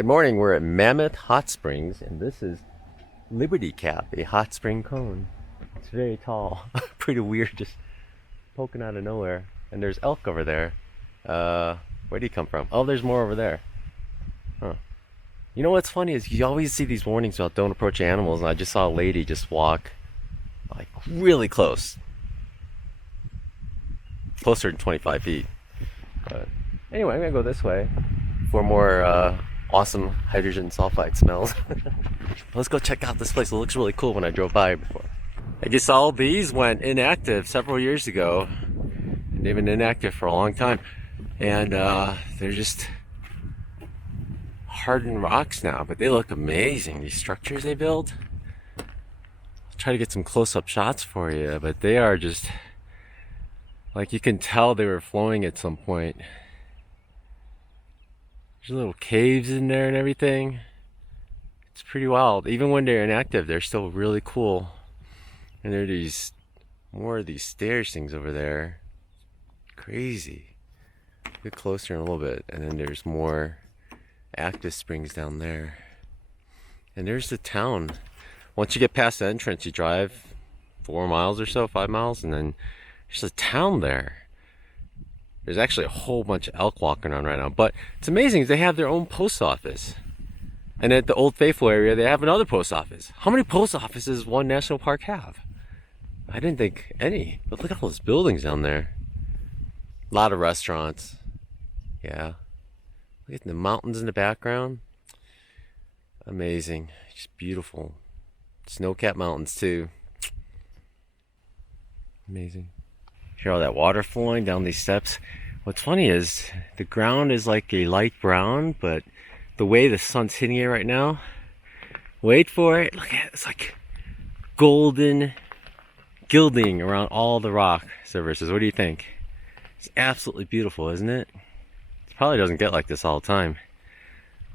Good morning, we're at Mammoth Hot Springs, and this is Liberty Cap, a hot spring cone. It's very tall, pretty weird, just poking out of nowhere. And there's elk over there. Where do you come from? Oh, there's more over there. Huh. You know what's funny is you always see these warnings about don't approach animals, and I just saw a lady just walk like really close. Closer than 25 feet. But anyway, I'm gonna go this way for more awesome hydrogen sulfide smells. Let's go check out this place. It looks really cool when I drove by before. I guess all these went inactive several years ago. They've been inactive for a long time. And they're just hardened rocks now, but they look amazing. These structures they build. I'll try to get some close-up shots for you, but they are just, like, you can tell they were flowing at some point. There's little caves in there and everything. It's pretty wild. Even when they're inactive, they're still really cool. And there are these more of these stairs things over there. Crazy. Get closer in a little bit, and then there's more active springs down there. And there's the town. Once you get past the entrance, you drive 4 miles or so, 5 miles, and then there's a town there. There's actually a whole bunch of elk walking around right now. But it's amazing, they have their own post office. And at the Old Faithful area, they have another post office. How many post offices does one national park have? I didn't think any. But look at all those buildings down there. A lot of restaurants. Yeah. Look at the mountains in the background. Amazing. Just beautiful. Snow-capped mountains too. Amazing. Hear all that water flowing down these steps. What's funny is the ground is like a light brown, but the way the sun's hitting it right now, wait for it, look at it, it's like golden gilding around all the rock surfaces. What do you think? It's absolutely beautiful, isn't it? It probably doesn't get like this all the time.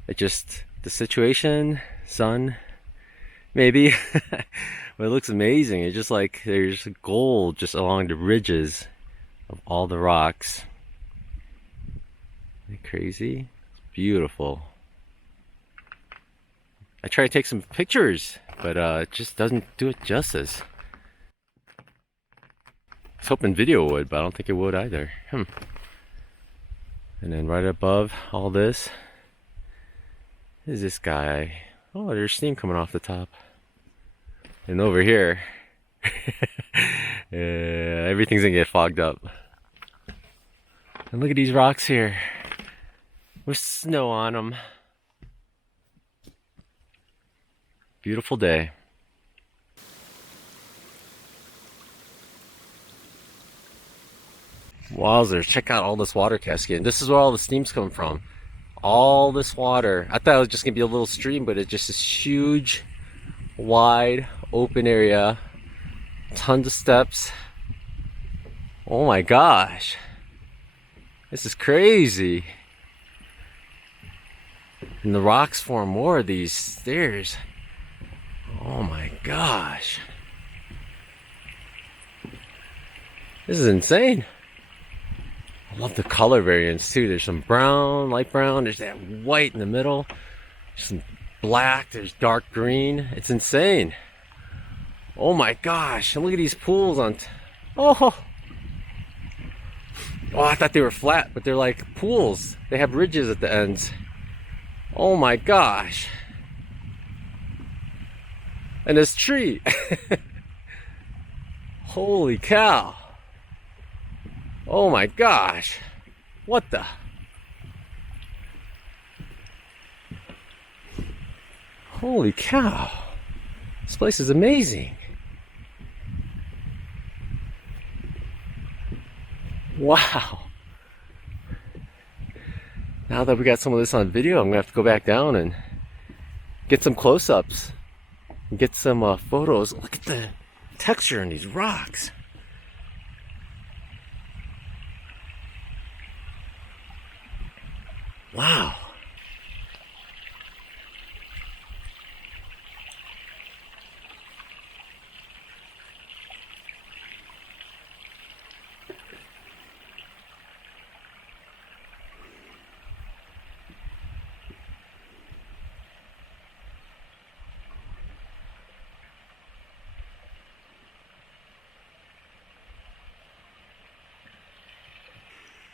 It just, the situation, sun, maybe. But it looks amazing. It's just like there's gold just along the ridges of all the rocks. Isn't it crazy? It's beautiful. I try to take some pictures, but it just doesn't do it justice. I was hoping video would, but I don't think it would either. And then right above all this is this guy. Oh, there's steam coming off the top. And over here, everything's gonna get fogged up. And look at these rocks here with snow on them. Beautiful day. Wowzers, check out all this water cascading. This is where all the steam's coming from. All this water. I thought it was just gonna be a little stream, but it's just this huge, wide, open area. Tons of steps. Oh my gosh. This is crazy. And the rocks form more of these stairs. Oh my gosh. This is insane. I love the color variants too. There's some brown, light brown. There's that white in the middle. There's some black. There's dark green. It's insane. Oh my gosh. And look at these pools on... Oh, I thought they were flat, but they're like pools. They have ridges at the ends. Oh my gosh. And this tree. Holy cow. Oh my gosh. What the? Holy cow. This place is amazing. Wow. Now that we got some of this on video, I'm gonna have to go back down and get some close-ups and get some photos. Look at the texture in these rocks. Wow.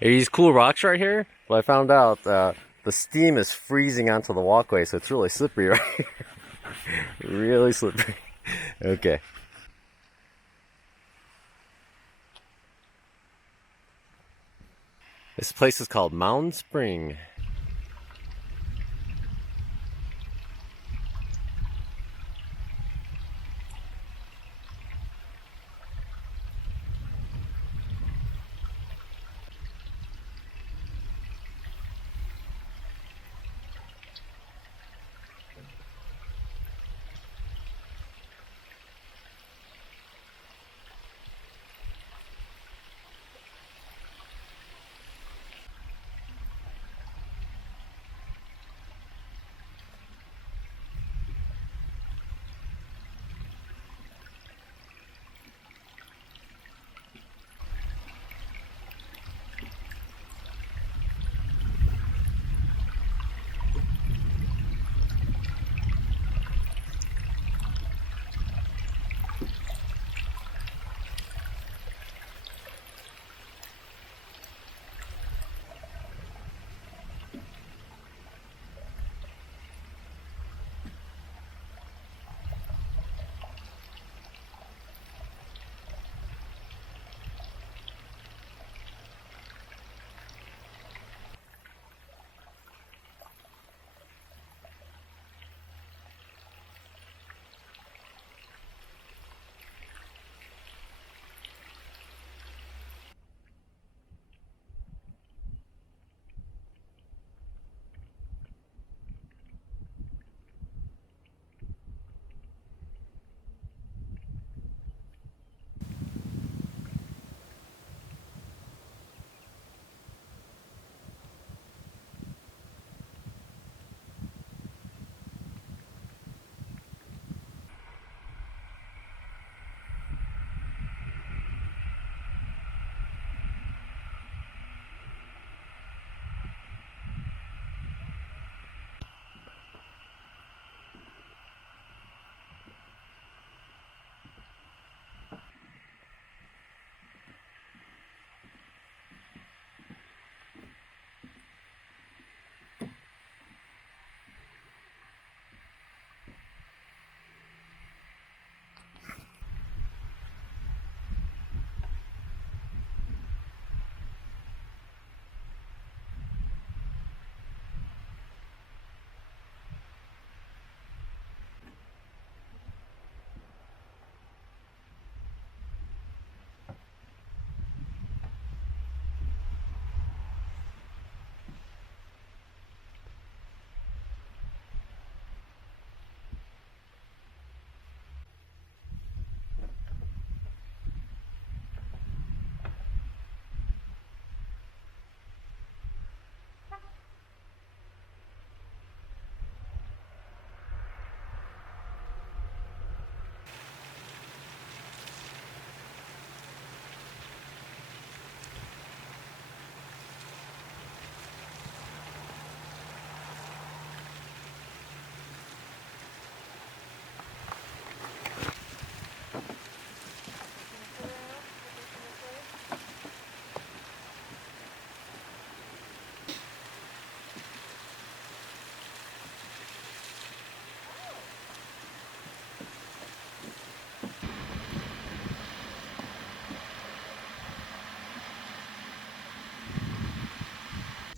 These cool rocks right here. Well, I found out the steam is freezing onto the walkway, so it's really slippery right here. Really slippery. Okay. This place is called Mountain Spring.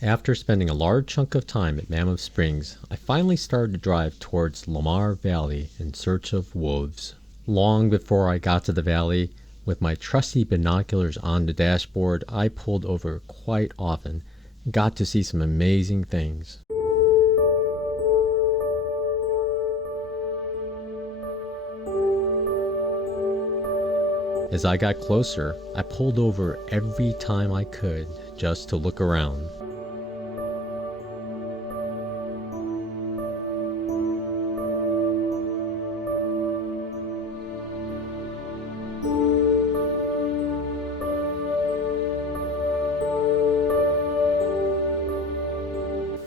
After spending a large chunk of time at Mammoth Springs, I finally started to drive towards Lamar Valley in search of wolves. Long before I got to the valley, with my trusty binoculars on the dashboard, I pulled over quite often and got to see some amazing things. As I got closer, I pulled over every time I could just to look around.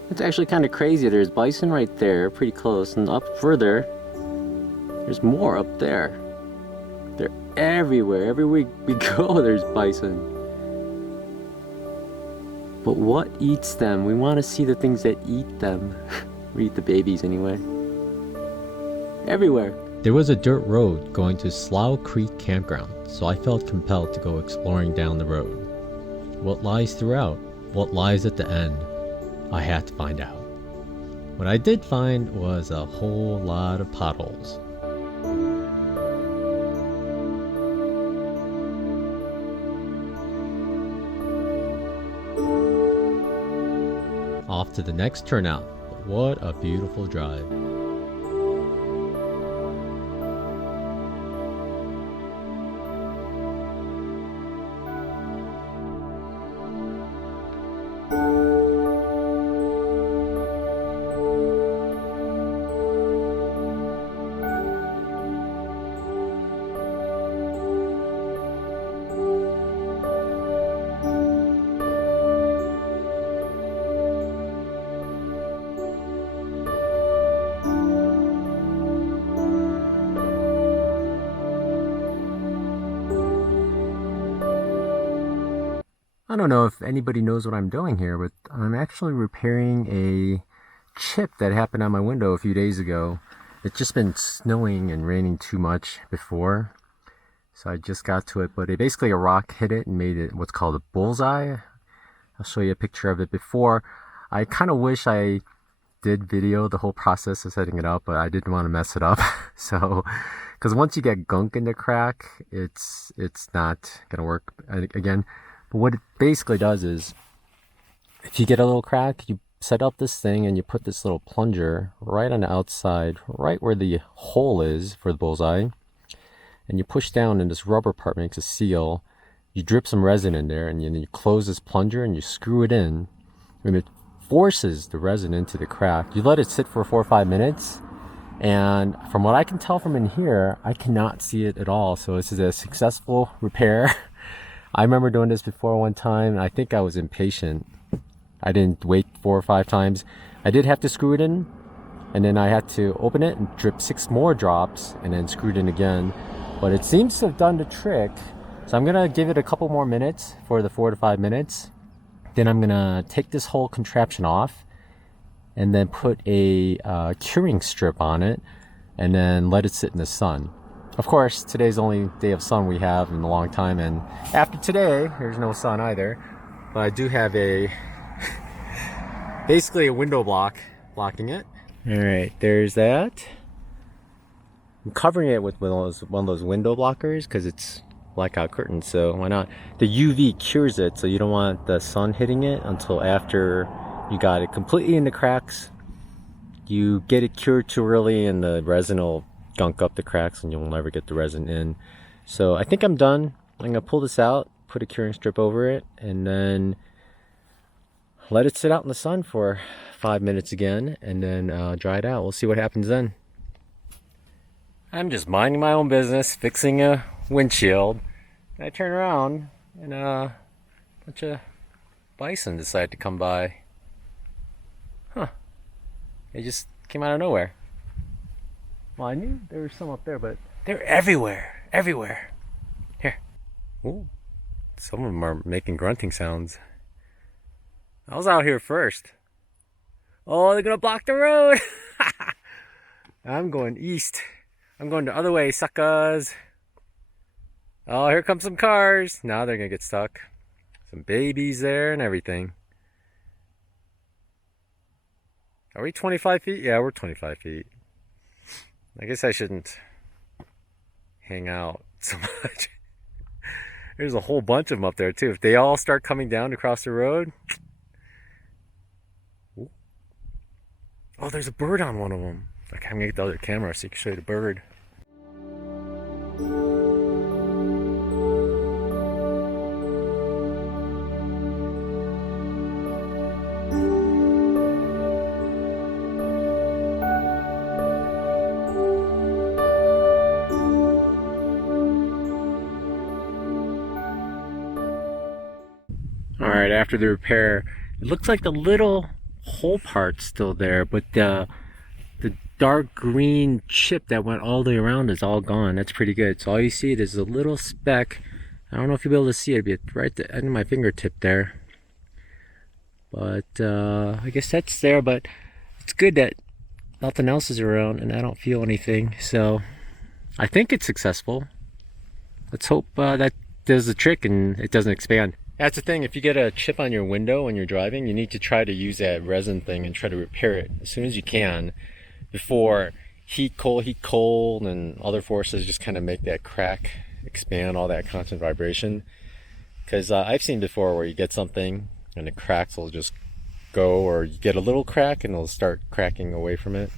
It's actually kind of crazy. There's bison right there, pretty close, and up further, there's more up there. They're everywhere. Everywhere we go, there's bison. But what eats them? We want to see the things that eat them. Or eat the babies anyway. Everywhere. There was a dirt road going to Slough Creek Campground, so I felt compelled to go exploring down the road. What lies throughout? What lies at the end? I had to find out. What I did find was a whole lot of potholes. Off to the next turnout. What a beautiful drive. I don't know if anybody knows what I'm doing here, but I'm actually repairing a chip that happened on my window a few days ago. It's just been snowing and raining too much before, so I just got to it, but basically a rock hit it and made it what's called a bullseye. I'll show you a picture of it before. I kind of wish I did video the whole process of setting it up, but I didn't want to mess it up. So, because once you get gunk in the crack, it's not gonna work again. But what it basically does is, if you get a little crack, you set up this thing and you put this little plunger right on the outside, right where the hole is for the bullseye, and you push down and this rubber part makes a seal. You drip some resin in there and you close this plunger and you screw it in, and it forces the resin into the crack. You let it sit for 4 or 5 minutes, and from what I can tell from in here, I cannot see it at all. So this is a successful repair. I remember doing this before one time, and I think I was impatient. I didn't wait 4 or 5 times. I did have to screw it in, and then I had to open it and drip 6 more drops, and then screw it in again. But it seems to have done the trick. So I'm gonna give it a couple more minutes for the 4 to 5 minutes. Then I'm gonna take this whole contraption off, and then put a curing strip on it, and then let it sit in the sun. Of course, today's the only day of sun we have in a long time, and after today, there's no sun either. But I do have basically a window blocking it. All right, there's that. I'm covering it with one of those window blockers because it's blackout curtains, so why not? The UV cures it, so you don't want the sun hitting it until after you got it completely in the cracks. You get it cured too early and the resin will gunk up the cracks and you'll never get the resin in. So I think I'm done. I'm gonna pull this out, put a curing strip over it, and then let it sit out in the sun for 5 minutes again, and then dry it out. We'll see what happens then. I'm just minding my own business, fixing a windshield, and I turn around and a bunch of bison decide to come by. Huh. They just came out of nowhere. Well, I knew there was some up there, but they're everywhere. Everywhere. Here. Ooh. Some of them are making grunting sounds. I was out here first. Oh, they're gonna block the road. I'm going east. I'm going the other way, suckers. Oh, here come some cars. Now they're gonna get stuck. Some babies there and everything. Are we 25 feet? Yeah, we're 25 feet. I guess I shouldn't hang out so much. There's a whole bunch of them up there too. If they all start coming down to cross the road. Ooh. Oh, there's a bird on one of them. Okay, I'm gonna get the other camera so you can show you the bird. Alright, after the repair, it looks like the little hole part's still there, but the dark green chip that went all the way around is all gone. That's pretty good. So all you see is a little speck. I don't know if you'll be able to see it, but right at the end of my fingertip there. But I guess that's there, but it's good that nothing else is around and I don't feel anything. So I think it's successful. Let's hope that does the trick and it doesn't expand. That's the thing, if you get a chip on your window when you're driving, you need to try to use that resin thing and try to repair it as soon as you can before heat, cold, and other forces just kind of make that crack expand, all that constant vibration. Because I've seen before where you get something and the cracks will just go, or you get a little crack and it'll start cracking away from it.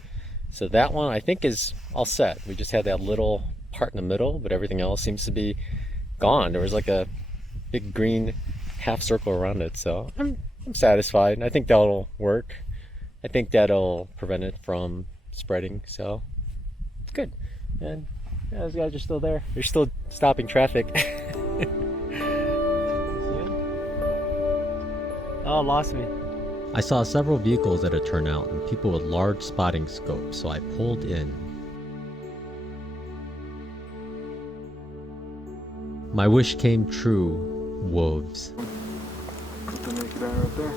So that one I think is all set. We just had that little part in the middle, but everything else seems to be gone. There was like a big green half circle around it, so I'm satisfied, and I think that'll work. I think that'll prevent it from spreading, so it's good. And yeah, those guys are still there. They're still stopping traffic. Oh, lost me. I saw several vehicles at a turnout and people with large spotting scopes, so I pulled in. My wish came true, wolves. Right there.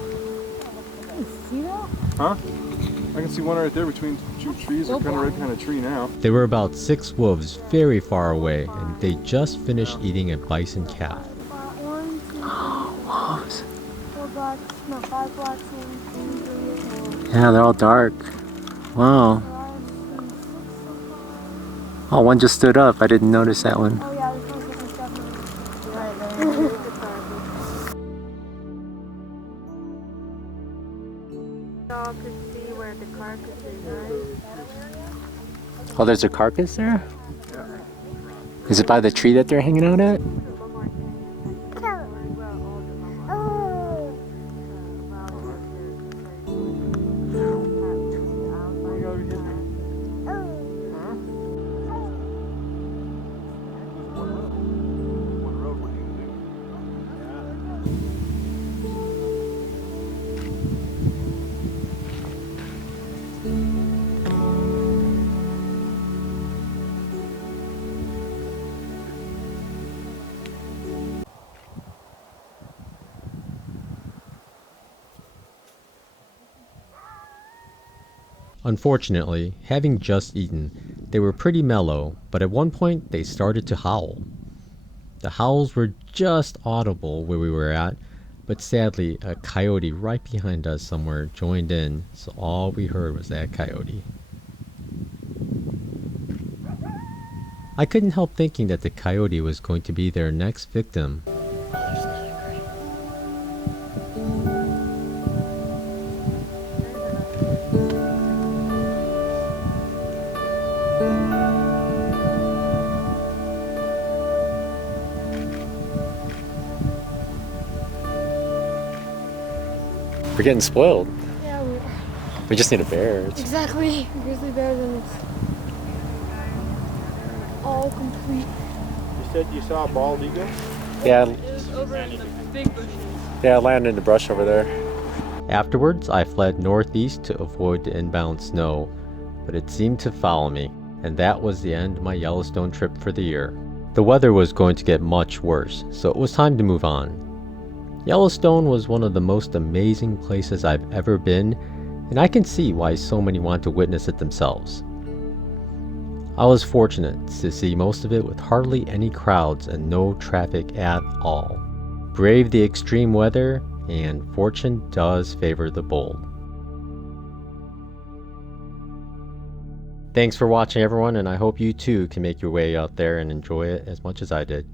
See that? Huh? I can see one right there between two trees. They're kind of right behind a tree now. There were about 6 wolves very far away, and they just finished eating a bison calf. Wolves. No, 5 blocks and 3 Yeah, they're all dark. Wow. Oh, one just stood up. I didn't notice that one. Oh yeah, this one's looking definitely. Right there. Y'all could see where the carcass is, right? Oh, there's a carcass there? Is it by the tree that they're hanging out at? Unfortunately, having just eaten, they were pretty mellow, but at one point they started to howl. The howls were just audible where we were at, but sadly a coyote right behind us somewhere joined in, so all we heard was that coyote. I couldn't help thinking that the coyote was going to be their next victim. We're getting spoiled. Yeah, We just need a bear. exactly. Grizzly bears and it's all complete. You said you saw a bald eagle? Yeah, It was over in the big bushes. yeah, I landed in the brush over there. Afterwards, I fled northeast to avoid the inbound snow, but it seemed to follow me, and that was the end of my Yellowstone trip for the year. The weather was going to get much worse, so it was time to move on. Yellowstone was one of the most amazing places I've ever been, and I can see why so many want to witness it themselves. I was fortunate to see most of it with hardly any crowds and no traffic at all. Brave the extreme weather, and fortune does favor the bold. Thanks for watching, everyone, and I hope you too can make your way out there and enjoy it as much as I did.